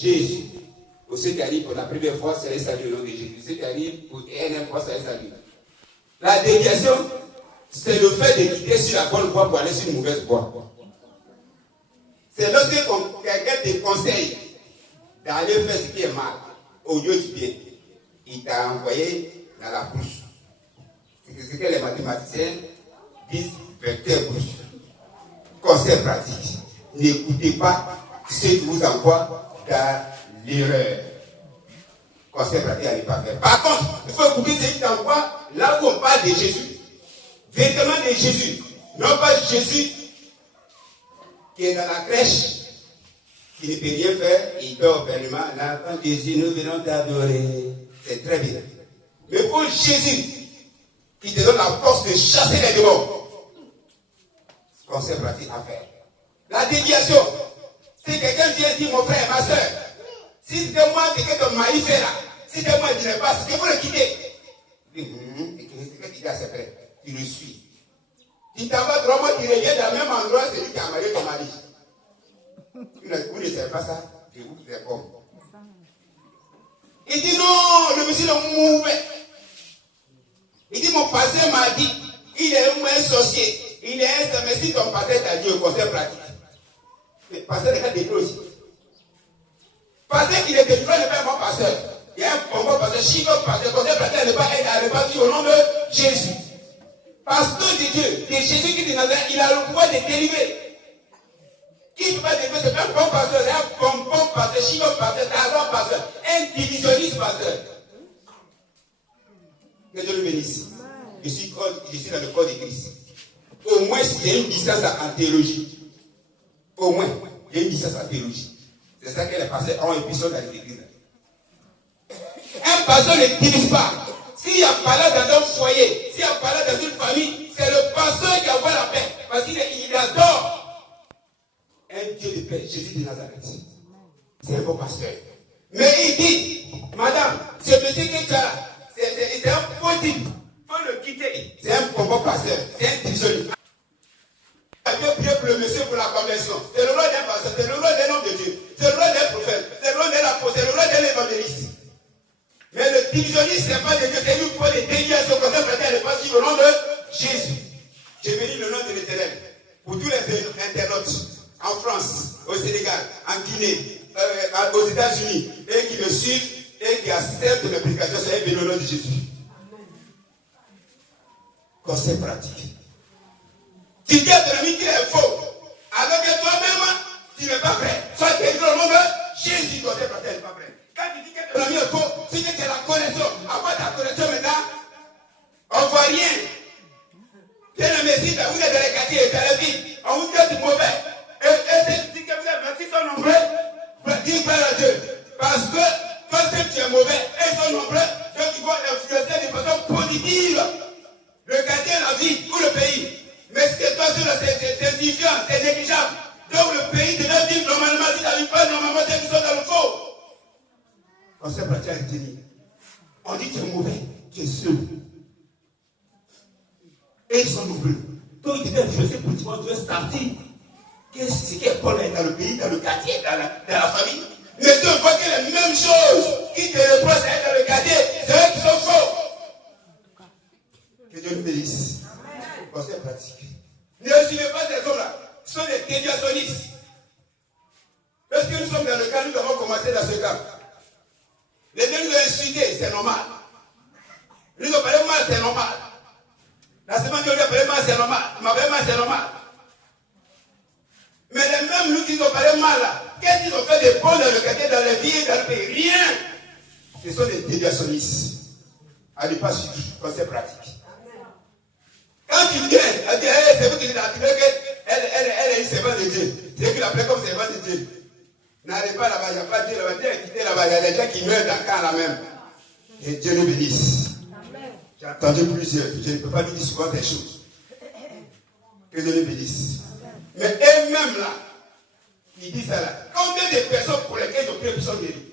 Jésus. Pour ceux qui arrivent pour la première fois, c'est le salut au nom de Jésus. Ceux qui arrivent pour la dernière fois, c'est le salut. La déviation, c'est le fait de quitter sur la bonne voie pour aller sur une mauvaise voie. C'est lorsque quelqu'un te conseille d'aller faire ce qui est mal, au lieu du bien. Il t'a envoyé dans la bouche. C'est ce que les mathématiciens disent vecteur bouche. Conseil pratique. N'écoutez pas ceux qui vous envoient dans l'erreur. Conseil pratique à ne pas faire. Par contre, il faut écouter ceux qui t'envoient là où on parle de Jésus. Véritablement de Jésus. Non pas Jésus qui est dans la crèche, qui ne peut rien faire, il dort pleinement. L'enfant Jésus, nous venons t'adorer. C'est très bien. Mais pour Jésus, qui te donne la force de chasser les démons, conseil pratique à faire. La déviation. Si quelqu'un vient dire, mon frère, ma soeur, si c'était moi, c'est que ton mari fait là. Si c'était moi, je ne pas, c'est que vous le quittez. Il dit, c'est que tu dis à ses frères, tu le suis. Tu t'en vas trop loin, tu reviens dans le même endroit, c'est lui qui a marié ton mari. Vous ne savez pas ça, je vous réponds. Il dit non, le monsieur est mauvais. Il dit mon pasteur m'a dit, il est un sorcier. Il est un, mais si ton pasteur t'a dit au conseil pratique. Le pasteur est un détruit aussi. Pasteur qui est détruit n'est pas un bon pasteur. Il y a un bon pasteur, chico pasteur, conseil pratique n'est pas dit au nom de Jésus. Pasteur de Dieu, de Jésus qui est dans il a le pouvoir de délivrer. Qui ne peut pas délivrer, c'est pas un bon pasteur, c'est un bon pasteur, chico pasteur, un pasteur, un divisionniste pasteur. Que Dieu le bénisse. Je suis dans le corps de Christ. Au moins, il y a une distance en théologie. Au moins, il y a une distance en théologie. C'est ça que les pasteurs ont épisode dans l'église. Un pasteur ne divise pas. S'il y a pas là dans un foyer, s'il y a pas là dans une famille, c'est le pasteur qui envoie la paix. Parce qu'il adore un Dieu de paix, Jésus de Nazareth. C'est un bon pasteur. Mais il dit, madame, ce monsieur qui est là, c'est un faux type. Il faut le quitter. C'est un bon pasteur. C'est un divisionnaire. Dieu prie pour le monsieur pour la conversion. C'est le rôle d'un pasteur. C'est le rôle d'un homme de Dieu. C'est le rôle d'un prophète. C'est le rôle d'un apôtre. C'est le rôle d'un évangéliste. Mais le divisionniste, ce n'est pas de Dieu. C'est lui pour les déviations. Comme ça, elle n'est pas sur le nom de Jésus. Je bénis le nom de l'Éternel. Pour tous les internautes en France, au Sénégal, en Guinée, aux États-Unis, et qui me suivent et qui acceptent mes prédications, c'est béni le nom de Jésus. Conseil pratique. Tu dis à ton ami qu'il est faux, alors que toi-même, tu n'es pas prêt. Soit tu es dans le nom de Jésus, conseil pratique, tu n'es pas prêt. Quand tu dis que ton ami est faux, c'est que tu as la connexion. Après ta connexion maintenant, on ne voit rien. Tu es le Messie, vous êtes dans les quartiers, dans la ville, on vous dit du mauvais. Et tu dis que vous êtes merci, sont nombreux, dis gloire à Dieu. Parce que toi, tu es mauvais, et ils sont nombreux, donc ils vont influencer de façon positive. Le quartier, la vie ou le pays. Mais ce que toi, c'est insignifiant, c'est négligeable. Donc le pays devait vivre normalement. Si tu n'arrives pas normalement, c'est qu'ils sont dans le faux. On s'est pratiqué à retenir. On dit que tu es mauvais, tu es seul. Et ils sont nombreux. Donc ils devaient influencer politiquement, ils devaient starter. Qu'est-ce qui est bon dans le pays, dans le quartier, dans la famille. Mais si on voit que les mêmes choses qui te reprochent dans le quartier, c'est eux qui sont faux. Que Dieu nous bénisse. Conseil pratique. Ne suivez pas ces hommes-là. Ce sont des déviationnistes. Parce que nous sommes dans le cas, nous avons commencé dans ce cas. Les deux nous ont insultés, c'est normal. Nous ont parlé mal, c'est normal. La semaine dernière, ils ont parlé mal, c'est normal. Ils m'ont parlé mal, c'est normal. Mais les mêmes nous qui ont parlé mal là, qu'est-ce qu'ils ont fait de bon dans le quartier, dans les villes, dans le pays? Rien. Ce sont des déviationnistes. Allez pas suivre. Conseil pratique. Quand tu viens, elle dit, hey, c'est vous qui l'avez activé qu'elle est une servante de Dieu. C'est elle qui l'appelait comme servante de Dieu. N'allez pas là-bas, il n'y a pas de Dieu là-bas. Dieu est quitté là-bas, il y a des gens qui meurent dans le camp là-même. Et Dieu nous bénisse. J'ai entendu plusieurs, je ne peux pas dire souvent des choses. Que Dieu nous bénisse. Mais eux-mêmes là, ils disent ça là. Combien de personnes pour lesquelles ils ont pris sont guéris?